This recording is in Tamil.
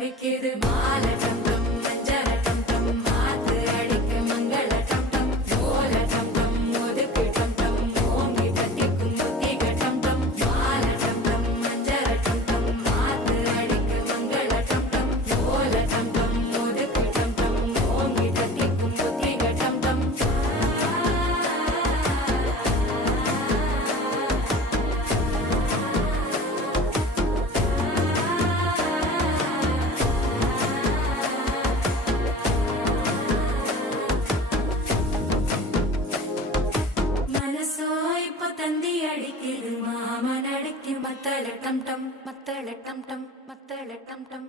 தவிக்குது மால டம் டம் மஞ்சள டம் டம் மாத்து அடிக்க மங்கள டம் டம் ஓல டம் டம் ஒதுக்கு டம் டம் ஓங்கி தட்டிக்கும் புத்திக டம் டம் மால டம் டம் மஞ்சள டம் டம் மாத்து அடிக்க மங்கள டம் டம் ஓல டம் டம் ஒதுக்கு டம் டம் ஓங்கி தட்டிக்கும் புத்திக டம் டம் தந்தி அடிக்குது மாமன் அடிக்கும் மத்தள டம் டம் மத்தள டம் டம் மத்தள டம் டம்